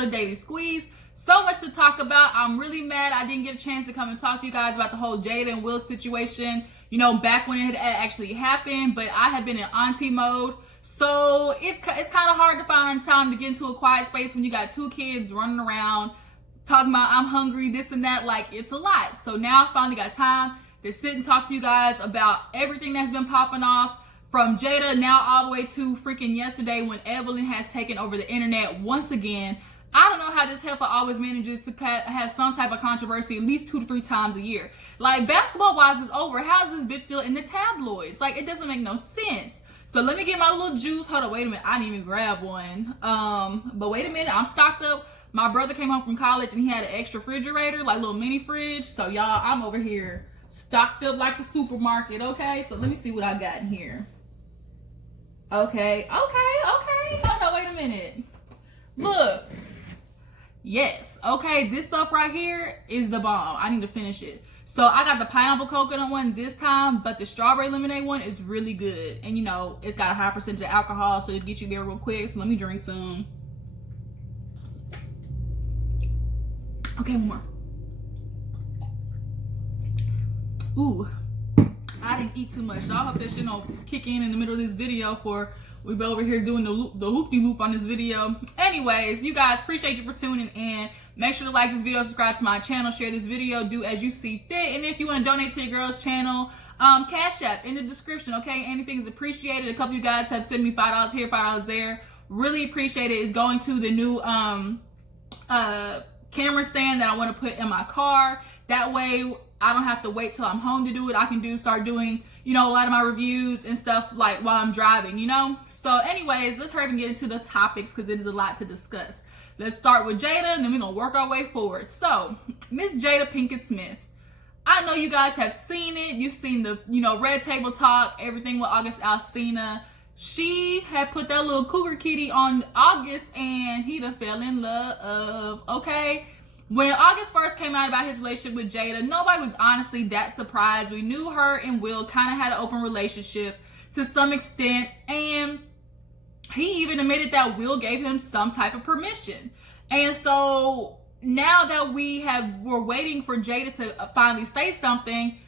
episode of Daily Squeeze. So much to talk about. I'm really mad I didn't get a chance to come and talk to you guys about the whole Jada and Will situation, you know, back when it had actually happened, but I have been in auntie mode. So it's kind of hard to find time to get into a quiet space when you got two kids running around talking about I'm hungry, this and that. Like, it's a lot. So now I finally got time to sit and talk to you guys about everything that's been popping off from Jada now all the way to freaking yesterday when Evelyn has taken over the internet once again. I don't know how this heifer always manages to have some type of controversy at least 2 to 3 times a year. Like, basketball wise is over. How is this bitch still in the tabloids? Like, it doesn't make no sense. So let me get my little juice. Hold on, wait a minute. I didn't even grab one. But wait a minute. I'm stocked up. My brother came home from college and he had an extra refrigerator, like a little mini fridge. So y'all, I'm over here stocked up like the supermarket. Okay, so let me see what I got in here. Okay. Hold on, wait a minute. Look. Yes. Okay, this stuff right here is the bomb. I need to finish it. So I got the pineapple coconut one this time, but the strawberry lemonade one is really good. And you know, it's got a high percentage of alcohol, so it'll get you there real quick. So let me drink some. Okay, one more. Ooh, I didn't eat too much, so I hope that shit don't kick in the middle of this video for we be over here doing the loop-de-loop on this video. Anyways, you guys, appreciate you for tuning in. Make sure to like this video, subscribe to my channel, share this video, do as you see fit. And if you want to donate to your girl's channel, Cash App in the description, okay? Anything is appreciated. A couple of you guys have sent me $5 here, $5 there. Really appreciate it. It's going to the new camera stand that I want to put in my car. That way I don't have to wait till I'm home to do it. I can start doing, you know, a lot of my reviews and stuff like while I'm driving, you know? So anyways, let's hurry and get into the topics because it is a lot to discuss. Let's start with Jada and then we're going to work our way forward. So, Miss Jada Pinkett Smith. I know you guys have seen it. You've seen the, you know, Red Table Talk, everything with August Alsina. She had put that little cougar kitty on August and he done fell in love, okay? When August first came out about his relationship with Jada, nobody was honestly that surprised. We knew her and Will kind of had an open relationship to some extent, and he even admitted that Will gave him some type of permission. And so now that we're waiting for Jada to finally say something,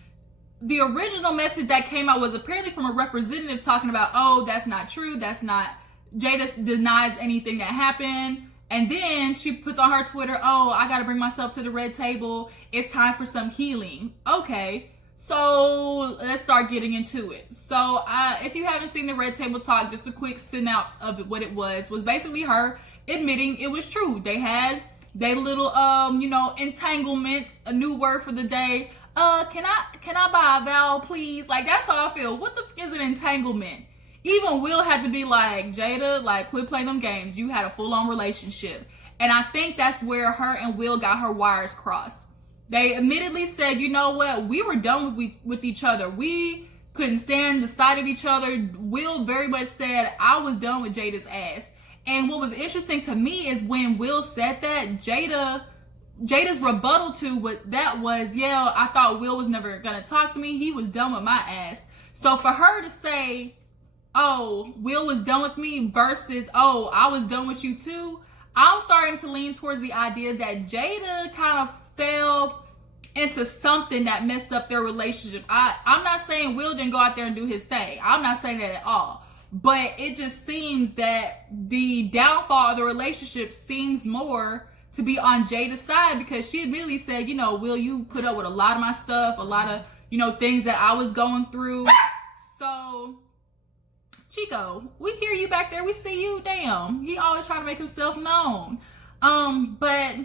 the original message that came out was apparently from a representative talking about, oh, that's not true, that's not, Jada denies anything that happened. And then she puts on her Twitter, oh, I got to bring myself to the red table. It's time for some healing. Okay, so let's start getting into it. So if you haven't seen the Red Table Talk, just a quick synopsis of it, what it was basically her admitting it was true. They had their little, you know, entanglement, a new word for the day. Can I buy a vowel, please? Like, that's how I feel. What the f is an entanglement? Even Will had to be like, Jada, like, quit playing them games. You had a full-on relationship. And I think that's where her and Will got her wires crossed. They admittedly said, you know what? We were done with each other. We couldn't stand the sight of each other. Will very much said, I was done with Jada's ass. And what was interesting to me is when Will said that, Jada's rebuttal to what that was, yeah, I thought Will was never going to talk to me. He was done with my ass. So for her to say, oh, Will was done with me versus, oh, I was done with you too, I'm starting to lean towards the idea that Jada kind of fell into something that messed up their relationship. I'm not saying Will didn't go out there and do his thing. I'm not saying that at all. But it just seems that the downfall of the relationship seems more to be on Jada's side because she immediately said, you know, Will, you put up with a lot of my stuff, a lot of, you know, things that I was going through. So Chico, we hear you back there. We see you. Damn. He always trying to make himself known. But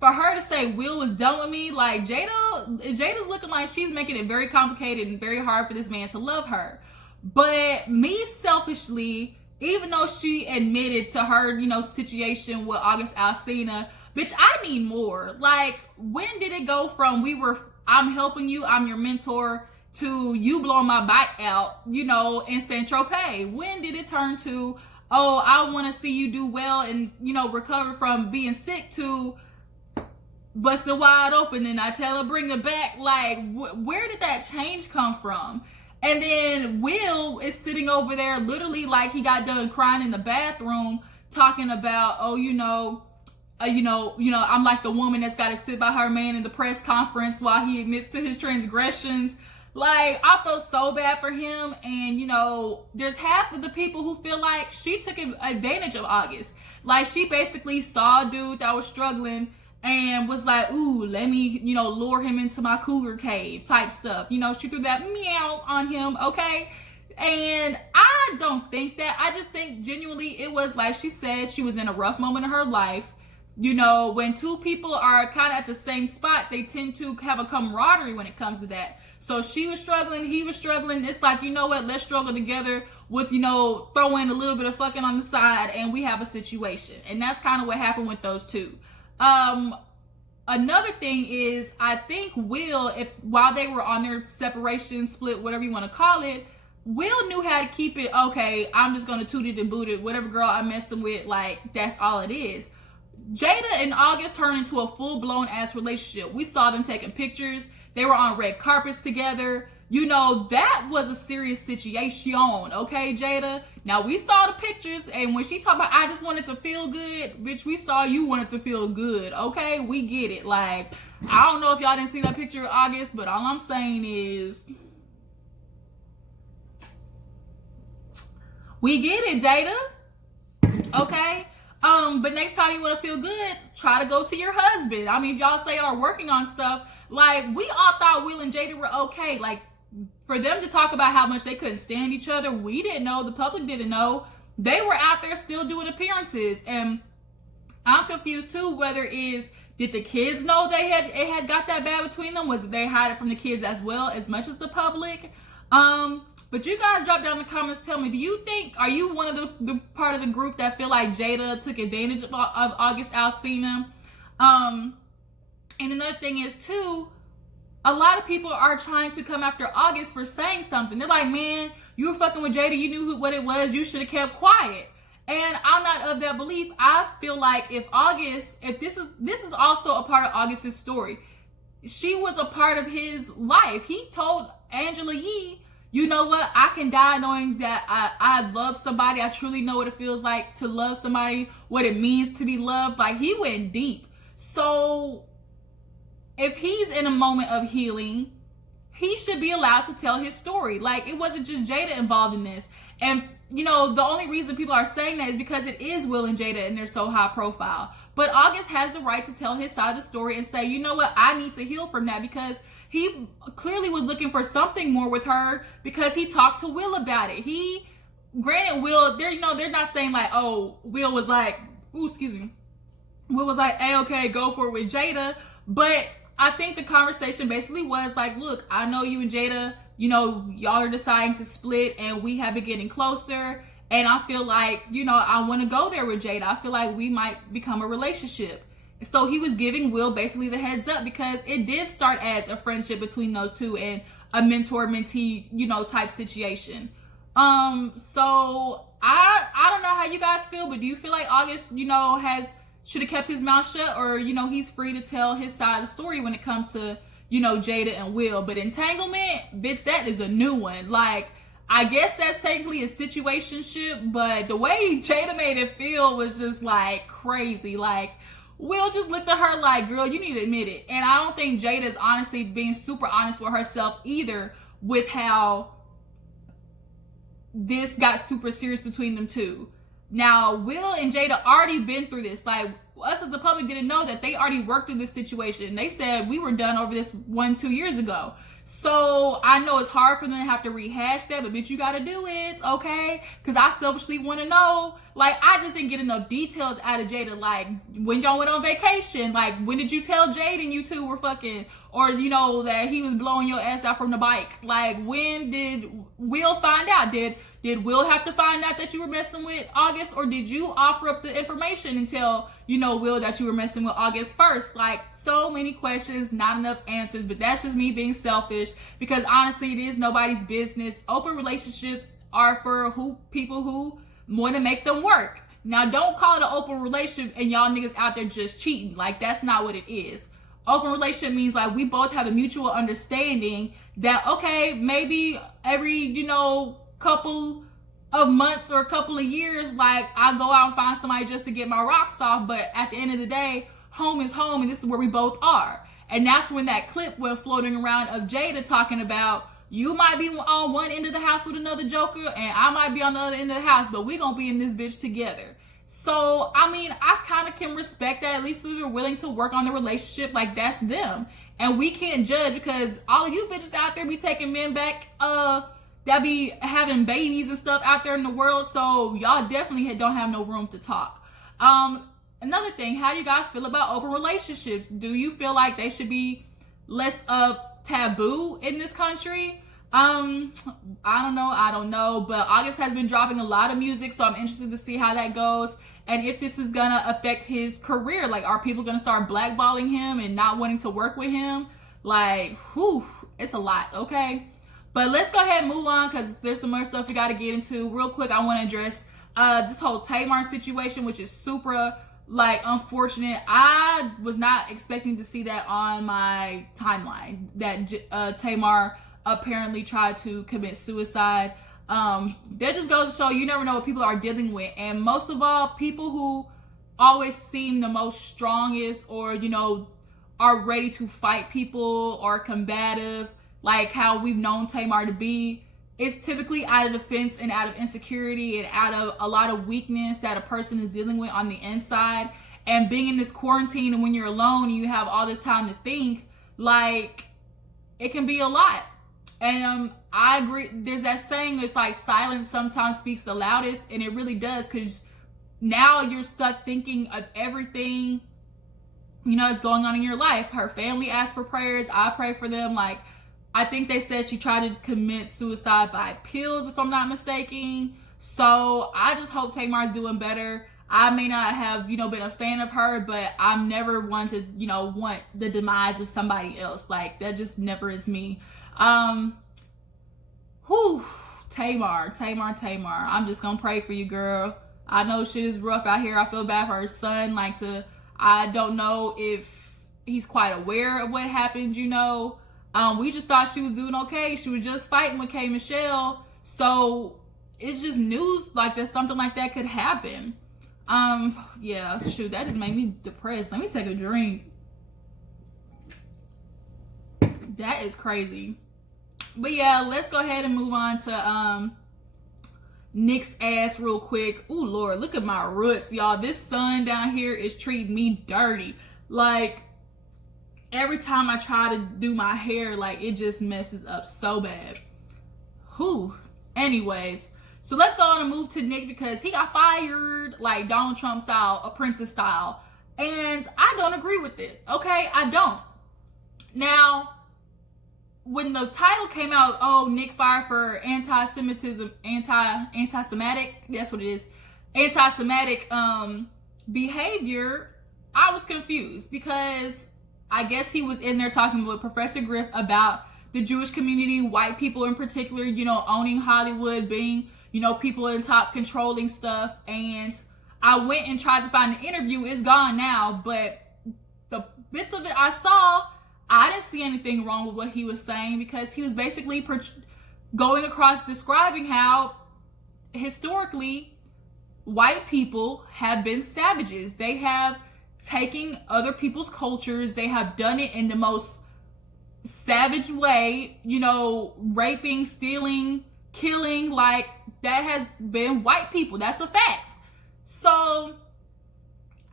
for her to say Will was done with me, like Jada's looking like she's making it very complicated and very hard for this man to love her. But me selfishly, even though she admitted to her, you know, situation with August Alsina, bitch, I need more. Like, when did it go from I'm helping you, I'm your mentor, to you blowing my back out, you know, in Saint Tropez? When did it turn to, oh, I want to see you do well and, you know, recover from being sick, to busted wide open and I tell her bring it back? Like, where did that change come from? And then Will is sitting over there literally like he got done crying in the bathroom talking about, oh, you know, I'm like the woman that's got to sit by her man in the press conference while he admits to his transgressions. Like, I felt so bad for him. And, there's half of the people who feel like she took advantage of August. Like, she basically saw a dude that was struggling and was like, ooh, let me, lure him into my cougar cave type stuff. She threw that meow on him, okay? And I don't think that. I just think genuinely it was like she said, she was in a rough moment of her life. When two people are kind of at the same spot, they tend to have a camaraderie when it comes to that. So she was struggling, he was struggling. It's like, let's struggle together with, throw in a little bit of fucking on the side and we have a situation. And that's kind of what happened with those two. Another thing is, I think Will, while they were on their separation, split, whatever you want to call it, Will knew how to keep it, okay, I'm just going to toot it and boot it. Whatever girl I'm messing with, like, that's all it is. Jada and August turned into a full-blown ass relationship. We saw them taking pictures. They were on red carpets together. That was a serious situation, okay, Jada? Now, we saw the pictures, and when she talked about, I just wanted to feel good, bitch, we saw you wanted to feel good, okay? We get it. Like, I don't know if y'all didn't see that picture of August, but all I'm saying is, we get it, Jada, okay? But next time you want to feel good, try to go to your husband. I mean, if y'all say y'all are working on stuff, like, we all thought Will and Jada were okay. Like, for them to talk about how much they couldn't stand each other, we didn't know. The public didn't know. They were out there still doing appearances. And I'm confused, too, whether it is, did the kids know it had got that bad between them? Was it they hide it from the kids as well, as much as the public? But you guys drop down in the comments, tell me, are you one of the part of the group that feel like Jada took advantage of August Alsina? And another thing is, too, a lot of people are trying to come after August for saying something. They're like, man, you were fucking with Jada, you knew what it was, you should have kept quiet. And I'm not of that belief. I feel like if this is also a part of August's story. She was a part of his life. He told Angela Yee, you know what? I can die knowing that I love somebody. I truly know what it feels like to love somebody, what it means to be loved. Like, he went deep. So if he's in a moment of healing, he should be allowed to tell his story. Like, it wasn't just Jada involved in this. And, the only reason people are saying that is because it is Will and Jada and they're so high profile. But August has the right to tell his side of the story and say, you know what? I need to heal from that, because he clearly was looking for something more with her, because he talked to Will about it. Granted, Will, they're not saying like, oh, Will was like, ooh, excuse me. Will was like, hey, okay, go for it with Jada. But I think the conversation basically was like, look, I know you and Jada, y'all are deciding to split and we have been getting closer. And I feel like, I want to go there with Jada. I feel like we might become a relationship. So he was giving Will basically the heads up, because it did start as a friendship between those two and a mentor-mentee, type situation. So I don't know how you guys feel, but do you feel like August, should have kept his mouth shut, or, he's free to tell his side of the story when it comes to, Jada and Will? But entanglement, bitch, that is a new one. Like, I guess that's technically a situationship, but the way Jada made it feel was just like crazy. Like, Will just looked at her like, girl, you need to admit it. And I don't think Jada is honestly being super honest with herself either, with how this got super serious between them two. Now, Will and Jada already been through this. Like, us as the public didn't know that they already worked through this situation. They said we were done over this 1-2 years ago. So I know it's hard for them to have to rehash that, but bitch, you gotta do it, okay? Because I selfishly want to know. Like, I just didn't get enough details out of Jada. Like, when y'all went on vacation, like, when did you tell Jaden you two were fucking? Or, that he was blowing your ass out from the bike? Like, when did Will find out? Did Will have to find out that you were messing with August? Or did you offer up the information and tell, Will that you were messing with August first? Like, so many questions, not enough answers. But that's just me being selfish, because honestly, it is nobody's business. Open relationships are for people who want to make them work. Now, don't call it an open relationship and y'all niggas out there just cheating. Like, that's not what it is. Open relationship means like we both have a mutual understanding that, okay, maybe every, couple of months or a couple of years, like I go out and find somebody just to get my rocks off. But at the end of the day, home is home, and this is where we both are. And that's when that clip went floating around of Jada talking about, you might be on one end of the house with another joker, and I might be on the other end of the house, but we gonna be in this bitch together. So, I mean, I kind of can respect that. At least if they're willing to work on the relationship, like, that's them. And we can't judge, because all of you bitches out there be taking men back, that be having babies and stuff out there in the world. So, y'all definitely don't have no room to talk. Another thing, how do you guys feel about open relationships? Do you feel like they should be less of taboo in this country? I don't know, but August has been dropping a lot of music, so I'm interested to see how that goes, and if this is gonna affect his career. Like, are people gonna start blackballing him and not wanting to work with him? Like, whew, it's a lot, okay? But let's go ahead and move on, because there's some more stuff we got to get into. Real quick, I want to address this whole Tamar situation, which is super, like, unfortunate. I was not expecting to see that on my timeline, that Tamar apparently tried to commit suicide. That just goes to show you never know what people are dealing with. And most of all, people who always seem the most strongest, or, you know, are ready to fight people or combative, like how we've known Tamar to be, it's typically out of defense and out of insecurity and out of a lot of weakness that a person is dealing with on the inside. And being in this quarantine, and when you're alone and you have all this time to think, like, it can be a lot. And I agree. There's that saying, it's like silence sometimes speaks the loudest, and it really does, because now you're stuck thinking of everything, you know, that's going on in your life. Her family asked for prayers. I pray for them. Like, I think they said she tried to commit suicide by pills, if I'm not mistaken. So I just hope Tamar's doing better. I may not have, you know, been a fan of her, but I'm never one to, you know, want the demise of somebody else. Like, that just never is me. Tamar. I'm just gonna pray for you, girl. I know shit is rough out here. I feel bad for her son. I don't know if he's quite aware of what happened, you know. We just thought she was doing okay. She was just fighting with K. Michelle. So it's just news like that something like that could happen. Yeah, shoot, that just made me depressed. Let me take a drink. That is crazy. But yeah, let's go ahead and move on to Nick's ass real quick. Ooh, Lord, look at my roots, y'all. This sun down here is treating me dirty. Like, every time I try to do my hair, like, it just messes up so bad. Anyways, so let's go on and move to Nick, because he got fired, like Donald Trump style, apprentice style. And I don't agree with it, okay? I don't. Now, when the title came out, oh, Nick fired for anti-Semitism, anti-Semitic, that's what it is, anti-Semitic behavior, I was confused, because I guess he was in there talking with Professor Griff about the Jewish community, white people in particular, you know, owning Hollywood, being, you know, people in top controlling stuff. And I went and tried to find the interview. It's gone now, but the bits of it I saw, I didn't see anything wrong with what he was saying, because he was basically going across describing how historically white people have been savages. They have taken other people's cultures. They have done it in the most savage way, you know, raping, stealing, killing. Like, that has been white people. That's a fact. So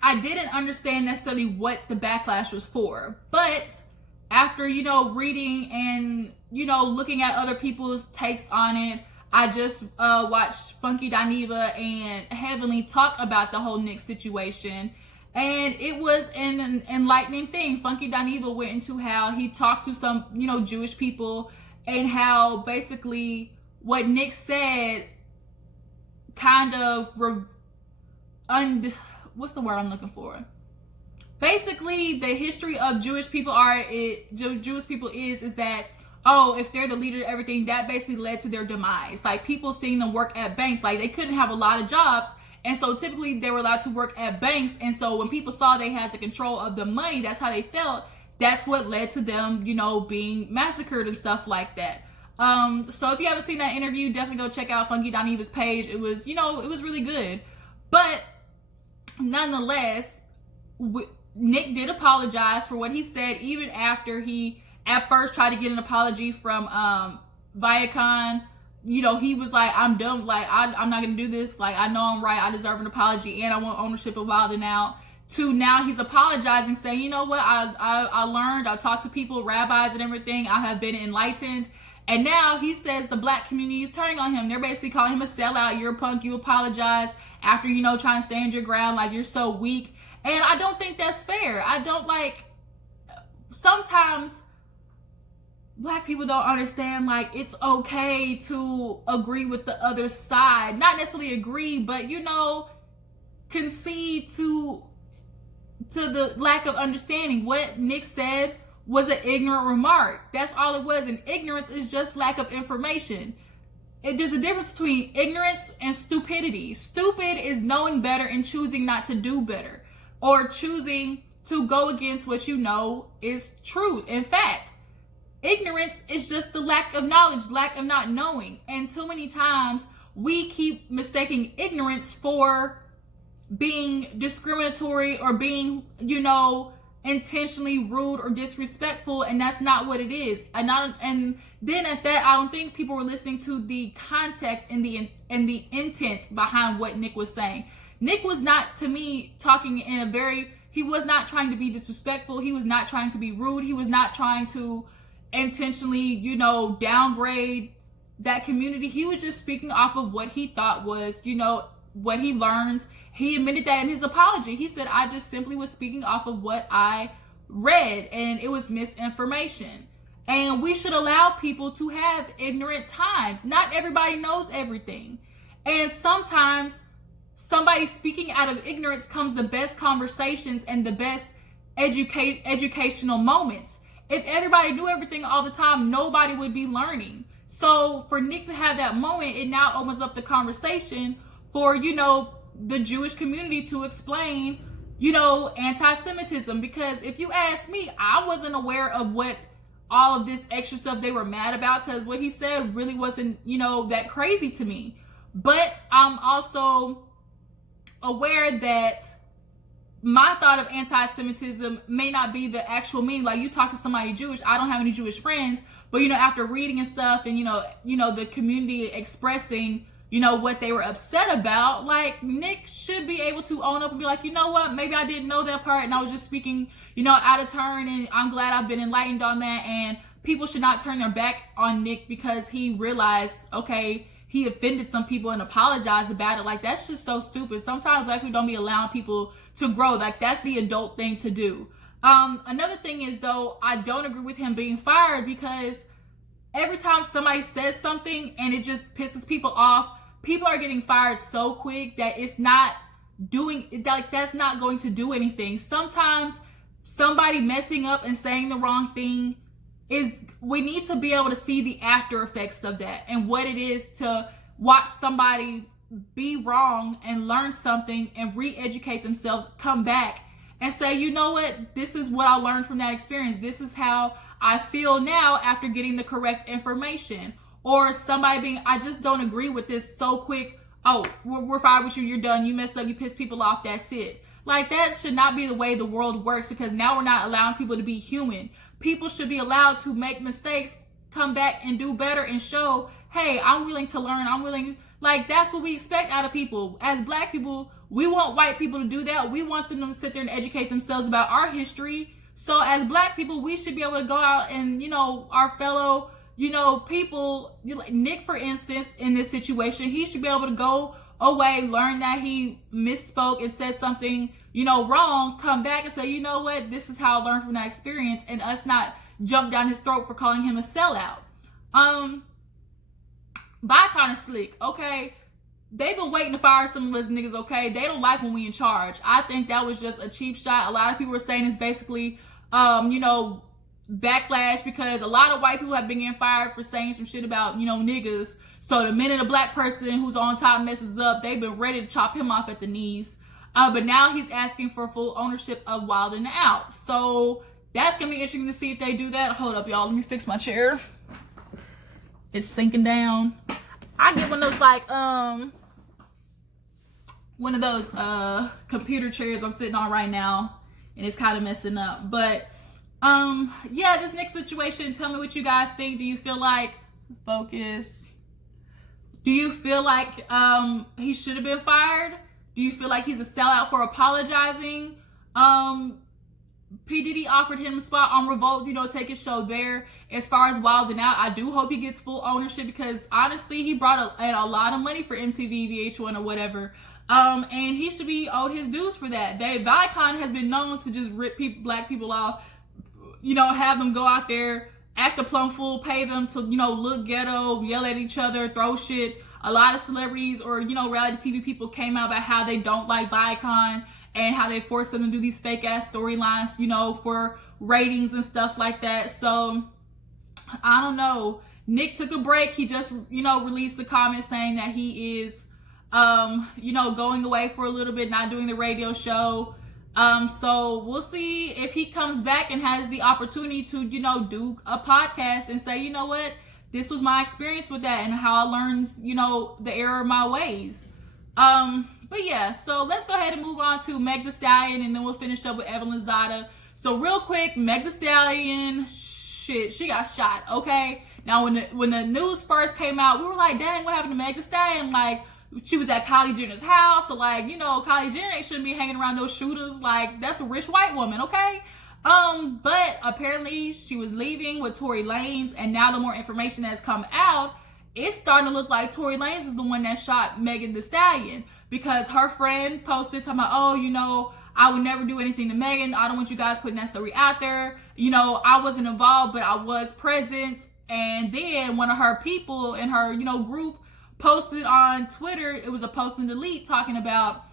I didn't understand necessarily what the backlash was for, but after, you know, reading and, you know, looking at other people's takes on it, I just watched Funky Dineva and Evelyn talk about the whole Nick situation, and it was an enlightening thing. Funky Dineva went into how he talked to some, you know, Jewish people, and how basically what Nick said kind of what's the word I'm looking for? Basically, the history of Jewish people is that, oh, if they're the leader of everything, that basically led to their demise. Like, people seeing them work at banks, like, they couldn't have a lot of jobs, and so typically they were allowed to work at banks. And so when people saw they had the control of the money, that's how they felt. That's what led to them, you know, being massacred and stuff like that. So if you haven't seen that interview, definitely go check out Funky Doneva's page. It was, it was really good. But nonetheless, Nick did apologize for what he said, even after he at first tried to get an apology from Viacom. He was like, I'm done. Like, I'm not going to do this. Like, I know I'm right. I deserve an apology, and I want ownership of Wild 'N Out. To now he's apologizing, saying, you know what, I learned, I talked to people, rabbis and everything, I have been enlightened. And now he says the black community is turning on him. They're basically calling him a sellout. You're a punk. You apologize after, trying to stand your ground. Like, you're so weak. And I don't think that's fair. I don't sometimes black people don't understand, like, it's okay to agree with the other side. Not necessarily agree, but, concede to the lack of understanding. What Nick said was an ignorant remark. That's all it was. And ignorance is just lack of information. There's a difference between ignorance and stupidity. Stupid is knowing better and choosing not to do better, or choosing to go against what you know is truth. In fact, ignorance is just the lack of knowledge, lack of not knowing. And too many times we keep mistaking ignorance for being discriminatory or being, intentionally rude or disrespectful, and that's not what it is. And then at that, I don't think people were listening to the context and the intent behind what Nick was saying. Nick was not, to me, talking in he was not trying to be disrespectful. He was not trying to be rude. He was not trying to intentionally, downgrade that community. He was just speaking off of what he thought was, what he learned. He admitted that in his apology. He said, I just simply was speaking off of what I read, and it was misinformation. And we should allow people to have ignorant times. Not everybody knows everything. And sometimes somebody speaking out of ignorance comes the best conversations and the best educational moments. If everybody knew everything all the time, nobody would be learning. So for Nick to have that moment, it now opens up the conversation for, the Jewish community to explain, anti-Semitism. Because if you ask me, I wasn't aware of what all of this extra stuff they were mad about, because what he said really wasn't, that crazy to me. But I'm also aware that my thought of anti-Semitism may not be the actual meaning. Like, you talk to somebody Jewish, I don't have any Jewish friends, but after reading and stuff, and the community expressing what they were upset about, like, Nick should be able to own up and be like, you know what, maybe I didn't know that part, and I was just speaking, out of turn, and I'm glad I've been enlightened on that. And people should not turn their back on Nick because he realized, okay, he offended some people and apologized about it. Like, that's just so stupid. Sometimes black people don't be allowing people to grow. Like, that's the adult thing to do. Another thing is, though, I don't agree with him being fired, because every time somebody says something and it just pisses people off, people are getting fired so quick that it's not that's not going to do anything. Sometimes somebody messing up and saying the wrong thing we need to be able to see the after effects of that, and what it is to watch somebody be wrong and learn something and re-educate themselves, come back and say, you know what, this is what I learned from that experience. This is how I feel now after getting the correct information. Or somebody being, I just don't agree with this, so quick, oh, we're fired with you, you're done, you messed up, you pissed people off, that's it. Like, that should not be the way the world works, because now we're not allowing people to be human. People should be allowed to make mistakes, come back and do better, and show, hey, I'm willing to learn, like, that's what we expect out of people. As black people, we want white people to do that. We want them to sit there and educate themselves about our history. So as black people, we should be able to go out and, our fellow, people, like Nick, for instance, in this situation, he should be able to go away, learn that he misspoke and said something, wrong, come back and say, you know what, this is how I learned from that experience, and us not jump down his throat for calling him a sellout. By kind of slick, okay? They've been waiting to fire some of us niggas, okay? They don't like when we in charge. I think that was just a cheap shot. A lot of people were saying it's basically, backlash, because a lot of white people have been getting fired for saying some shit about, niggas. So the minute a black person who's on top messes up, they've been ready to chop him off at the knees. But now he's asking for full ownership of Wild 'N Out. So that's going to be interesting to see if they do that. Hold up, y'all. Let me fix my chair. It's sinking down. I get one of those like one of those computer chairs I'm sitting on right now, and it's kind of messing up. But yeah, this next situation, tell me what you guys think. Do you feel like focus? Do you feel like he should have been fired? Do you feel like he's a sellout for apologizing? P. Diddy offered him a spot on Revolt, you know, take his show there. As far as Wild and Out, I do hope he gets full ownership, because honestly, he brought a lot of money for MTV, VH1, or whatever. And he should be owed his dues for that. Viacom has been known to just rip black people off, you know, have them go out there, act a plum fool, pay them to, you know, look ghetto, yell at each other, throw shit. A lot of celebrities or, you know, reality TV people came out about how they don't like Viacom and how they force them to do these fake ass storylines, you know, for ratings and stuff like that. So I don't know. Nick took a break. He just, you know, released the comment saying that he is, you know, going away for a little bit, not doing the radio show. So we'll see if he comes back and has the opportunity to, you know, do a podcast and say, you know what, this was my experience with that and how I learned, you know, the error of my ways. But yeah, so let's go ahead and move on to Meg Thee Stallion, and then we'll finish up with Evelyn Lozada. So real quick, Meg Thee Stallion, shit, she got shot, okay? Now, when the news first came out, we were like, dang, what happened to Meg Thee Stallion? Like, she was at Kylie Jenner's house, so like, you know, Kylie Jenner shouldn't be hanging around those shooters. Like, that's a rich white woman, okay? But apparently she was leaving with Tory Lanez, and now the more information that's come out, it's starting to look like Tory Lanez is the one that shot Megan Thee Stallion, because her friend posted talking about, oh, you know, I would never do anything to Megan. I don't want you guys putting that story out there. You know, I wasn't involved, but I was present. And then one of her people in her, you know, group posted on Twitter, it was a post and delete talking about,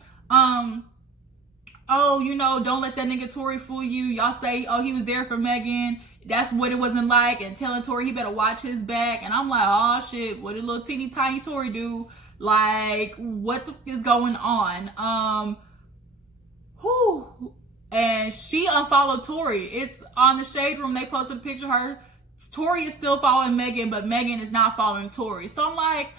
oh, you know, don't let that nigga Tory fool you. Y'all say, oh, he was there for Megan. That's what it wasn't like. And telling Tory he better watch his back. And I'm like, oh, shit, what did little teeny tiny Tory do? Like, what the f is going on? Whew. And she unfollowed Tory. It's on the Shade Room. They posted a picture of her. Tory is still following Megan, but Megan is not following Tory. So I'm like,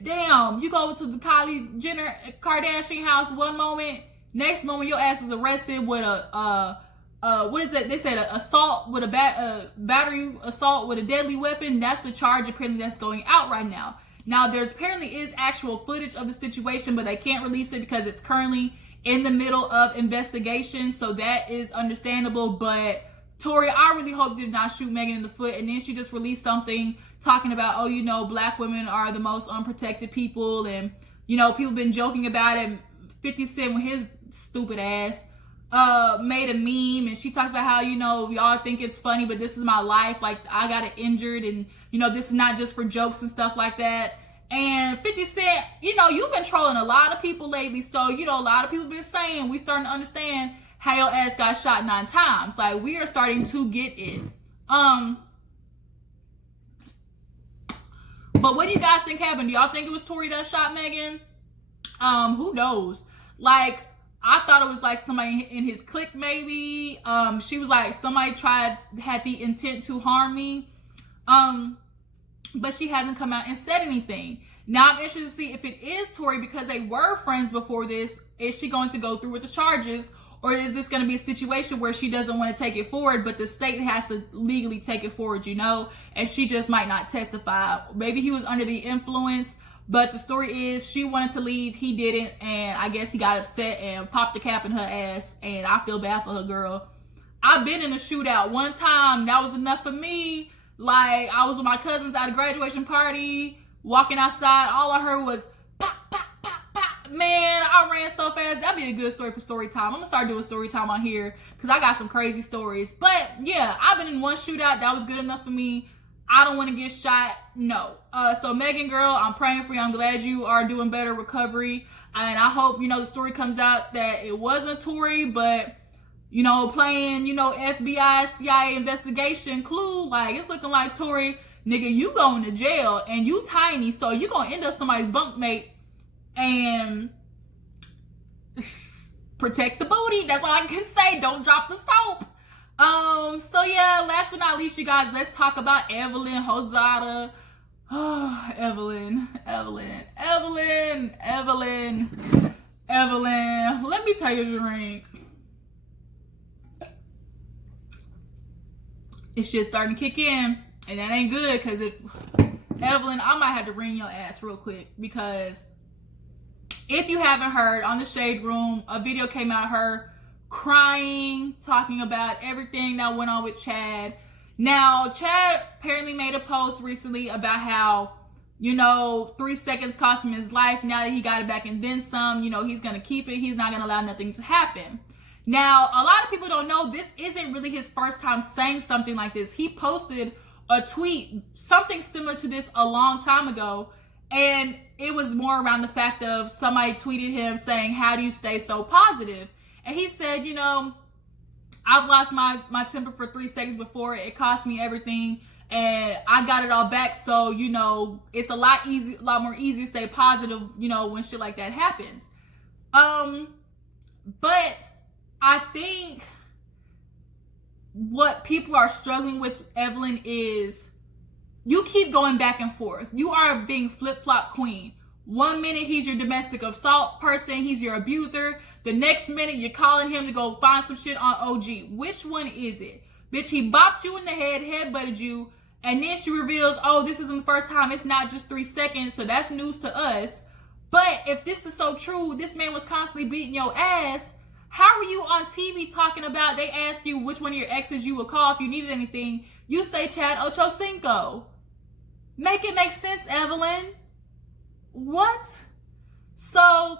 damn, you go to the Kylie Jenner Kardashian house one moment, next moment your ass is arrested with a what is that? They said assault with a battery assault with a deadly weapon. That's the charge apparently that's going out right now. Now there's apparently is actual footage of the situation, but they can't release it because it's currently in the middle of investigation. So that is understandable. But Tory, I really hope did not shoot Megan in the foot. And then she just released something talking about, oh, you know, black women are the most unprotected people. And, you know, people been joking about it. 50 Cent with his stupid ass made a meme, and she talked about how, you know, y'all think it's funny, but this is my life. Like, I got it injured, and, you know, this is not just for jokes and stuff like that. And 50 Cent, you know, you've been trolling a lot of people lately. So, you know, a lot of people been saying, we starting to understand how your ass got shot 9 times. Like, we are starting to get it. But what do you guys think happened? Do y'all think it was Tory that shot Megan? Who knows? Like, I thought it was like somebody in his clique, maybe. She was like, somebody had the intent to harm me. But she hasn't come out and said anything. Now I'm interested to see if it is Tory, because they were friends before this. Is she going to go through with the charges? Or is this going to be a situation where she doesn't want to take it forward, but the state has to legally take it forward, you know? And she just might not testify. Maybe he was under the influence. But the story is she wanted to leave. He didn't. And I guess he got upset and popped the cap in her ass. And I feel bad for her, girl. I've been in a shootout one time. That was enough for me. Like, I was with my cousins at a graduation party, walking outside. All I heard was pop, pop, pop, pop. Man, I ran so fast. That'd be a good story for story time. I'm going to start doing story time on here because I got some crazy stories. But yeah, I've been in one shootout. That was good enough for me. I don't want to get shot. No. So Megan, girl, I'm praying for you. I'm glad you are doing better recovery. And I hope, you know, the story comes out that it wasn't Tory, but, you know, playing, you know, FBI, CIA investigation clue. Like, it's looking like Tory, nigga, you going to jail and you tiny. So you going to end up somebody's bunkmate and protect the booty. That's all I can say. Don't drop the soap. So yeah, last but not least, you guys, let's talk about Evelyn Lozada. Oh, Evelyn. Let me tell you, drink. It's just starting to kick in, and that ain't good. Because if Evelyn, I might have to ring your ass real quick, because if you haven't heard, on the Shade Room, a video came out of her crying, talking about everything that went on with Chad. Now, Chad apparently made a post recently about how, 3 seconds cost him his life. Now that he got it back and then some, he's going to keep it. He's not going to allow nothing to happen. Now, a lot of people don't know, this isn't really his first time saying something like this. He posted a tweet, something similar to this, a long time ago. And it was more around the fact of somebody tweeted him saying, how do you stay so positive? And he said, I've lost my temper for 3 seconds before. It cost me everything, and I got it all back. So, it's a lot more easy to stay positive, when shit like that happens. But I think what people are struggling with, Evelyn, is you keep going back and forth. You are being flip-flop queen. 1 minute he's your domestic assault person, he's your abuser. The next minute you're calling him to go find some shit on OG. Which one is it? Bitch, he bopped you in the head, headbutted you, and then she reveals, oh, this isn't the first time, it's not just 3 seconds, so that's news to us. But if this is so true, this man was constantly beating your ass, how are you on TV talking about, they ask you which one of your exes you would call if you needed anything, you say Chad Ocho Cinco. Make it make sense, Evelyn. What? So,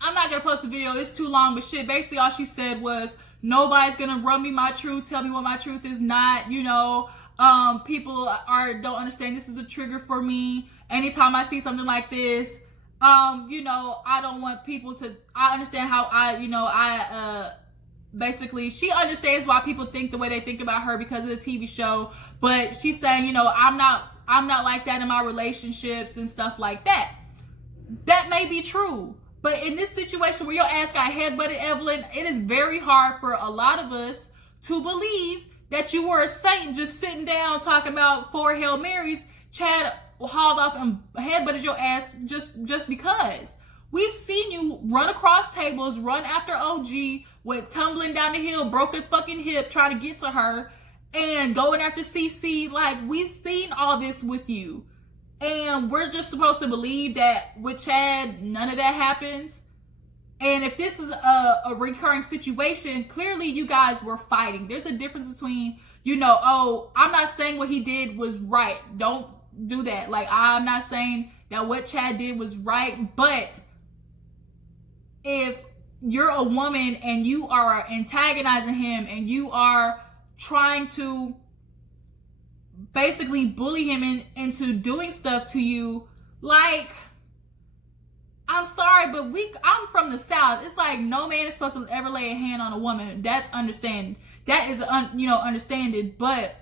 I'm not going to post the video. It's too long, but shit, basically all she said was, nobody's going to run me my truth, tell me what my truth is not, people don't understand this is a trigger for me. Anytime I see something like this, I don't want people to, I understand how basically she understands why people think the way they think about her because of the TV show, but she's saying, I'm not like that in my relationships and stuff like that. That may be true, but in this situation where your ass got headbutted, Evelyn, it is very hard for a lot of us to believe that you were a saint just sitting down talking about 4 Hail Marys. Chad hauled off and headbutted your ass just because. We've seen you run across tables, run after OG, went tumbling down the hill, broke a fucking hip trying to get to her, and going after CC. Like, we've seen all this with you. And we're just supposed to believe that with Chad, none of that happens. And if this is a recurring situation, clearly you guys were fighting. There's a difference between, oh, I'm not saying what he did was right. Don't do that. Like, I'm not saying that what Chad did was right. But if you're a woman and you are antagonizing him and you are trying to basically bully him into doing stuff to you, like, I'm sorry, but I'm from the South. It's like no man is supposed to ever lay a hand on a woman. That's understanding. That is, understanding. But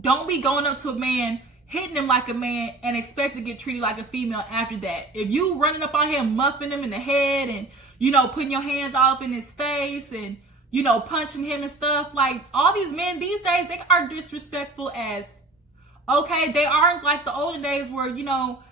don't be going up to a man, hitting him like a man, and expect to get treated like a female after that. If you running up on him, muffing him in the head, and, putting your hands all up in his face, and, punching him and stuff, like, all these men these days, they are disrespectful as, okay, they aren't like the olden days where,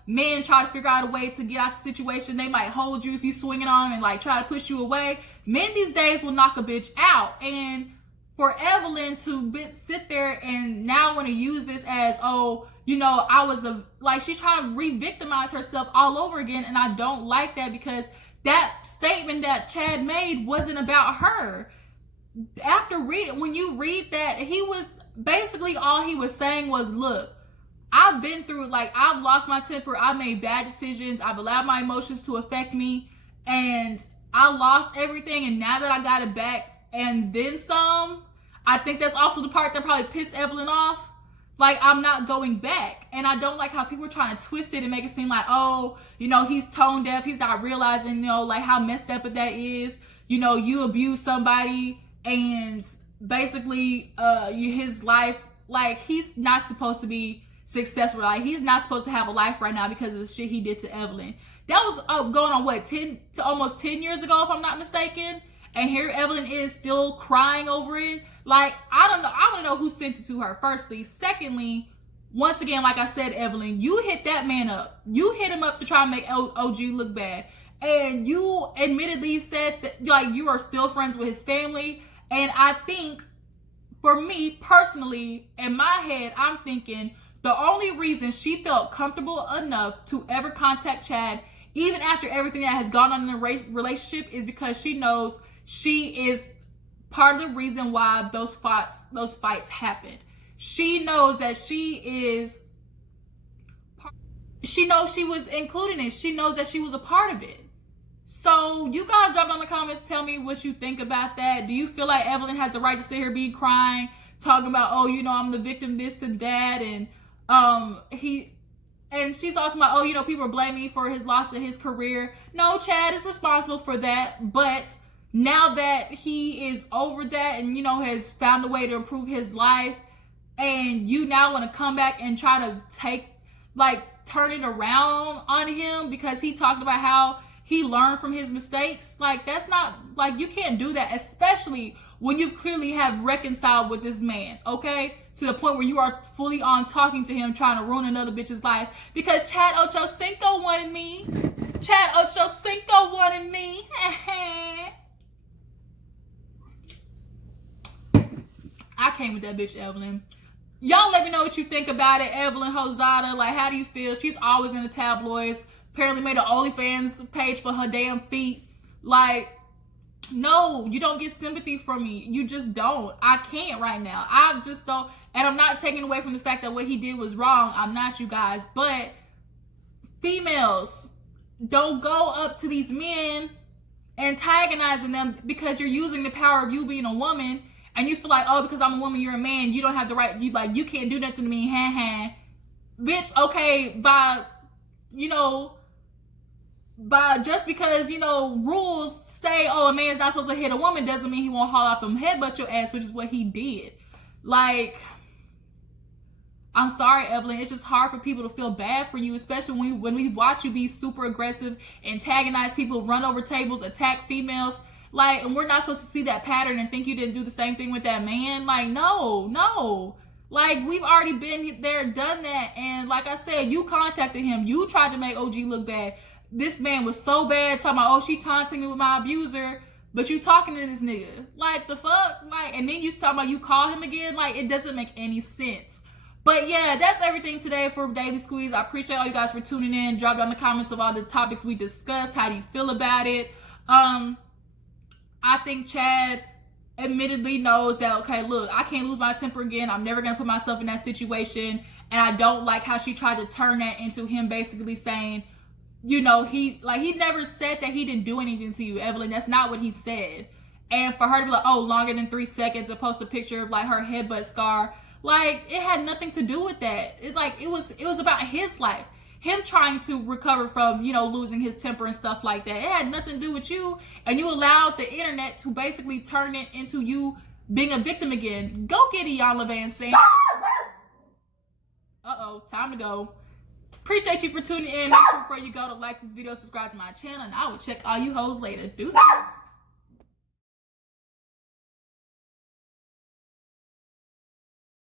men try to figure out a way to get out the situation. They might hold you if you swinging on them and, like, try to push you away. Men these days will knock a bitch out. And for Evelyn to sit there and now want to use this as, oh, she's trying to re-victimize herself all over again. And I don't like that, because that statement that Chad made wasn't about her. When you read that, he was basically, all he was saying was, look, I've been through, I've lost my temper, I've made bad decisions, I've allowed my emotions to affect me, and I lost everything, and now that I got it back and then some, I think that's also the part that probably pissed Evelyn off. Like, I'm not going back. And I don't like how people are trying to twist it and make it seem like, oh, he's tone deaf, he's not realizing, how messed up that is. You abuse somebody, and basically his life, like, he's not supposed to be successful. Like, he's not supposed to have a life right now because of the shit he did to Evelyn. That was going on 10 to almost 10 years ago, if I'm not mistaken. And here Evelyn is still crying over it. Like, I don't know. I want to know who sent it to her, firstly. Secondly, once again, like I said, Evelyn, you hit that man up. You hit him up to try and make OG look bad. And you admittedly said that, like, you are still friends with his family. And I think, for me personally, in my head, I'm thinking the only reason she felt comfortable enough to ever contact Chad, even after everything that has gone on in the relationship, is because she knows she is part of the reason why those fights happened. She knows that she knows she was included in it. She knows that she was a part of it. So you guys drop down in the comments, tell me what you think about that. Do you feel like Evelyn has the right to sit here be crying, talking about, oh, you know, I'm the victim, this and that, and she's also like, oh, you know, people are blaming me for his loss of his career. No, Chad is responsible for that, but now that he is over that and, you know, has found a way to improve his life, and you now want to come back and try to turn it around on him because he talked about how he learned from his mistakes. Like, that's not, like, you can't do that, especially when you clearly have reconciled with this man, okay? To the point where you are fully on talking to him, trying to ruin another bitch's life because Chad Ocho Cinco wanted me. Chad Ocho Cinco wanted me. I came with that bitch, Evelyn. Y'all let me know what you think about it. Evelyn Lozada, like, how do you feel? She's always in the tabloids. Apparently made an OnlyFans page for her damn feet. Like, no, you don't get sympathy from me. You just don't. I can't right now. I just don't. And I'm not taking away from the fact that what he did was wrong. I'm not, you guys. But females, don't go up to these men antagonizing them because you're using the power of you being a woman. And you feel like, oh, because I'm a woman, you're a man. You don't have the right. You can't do nothing to me. Bitch, okay, by just because, rules say, oh, a man's not supposed to hit a woman doesn't mean he won't haul off and headbutt your ass, which is what he did. Like, I'm sorry, Evelyn. It's just hard for people to feel bad for you, especially when we watch you be super aggressive, antagonize people, run over tables, attack females. Like, and we're not supposed to see that pattern and think you didn't do the same thing with that man. Like, no. Like, we've already been there, done that. And like I said, you contacted him. You tried to make OG look bad. This man was so bad, talking about, oh, she taunting me with my abuser, but you talking to this nigga. Like, the fuck? Like, and then you talking about you call him again? Like, it doesn't make any sense. But yeah, that's everything today for Daily Squeeze. I appreciate all you guys for tuning in. Drop down the comments of all the topics we discussed. How do you feel about it? I think Chad admittedly knows that, okay, look, I can't lose my temper again. I'm never going to put myself in that situation. And I don't like how she tried to turn that into him basically saying, he never said that he didn't do anything to you, Evelyn. That's not what he said. And for her to be like, oh, longer than 3 seconds, and post a picture of like her headbutt scar, like, it had nothing to do with that. It's like, it was about his life. Him trying to recover from, losing his temper and stuff like that. It had nothing to do with you. And you allowed the internet to basically turn it into you being a victim again. Go get it, Yana Van Sant. Uh-oh, time to go. Appreciate you for tuning in. Make sure before you go to like this video, subscribe to my channel, and I will check all you hoes later. Deuces.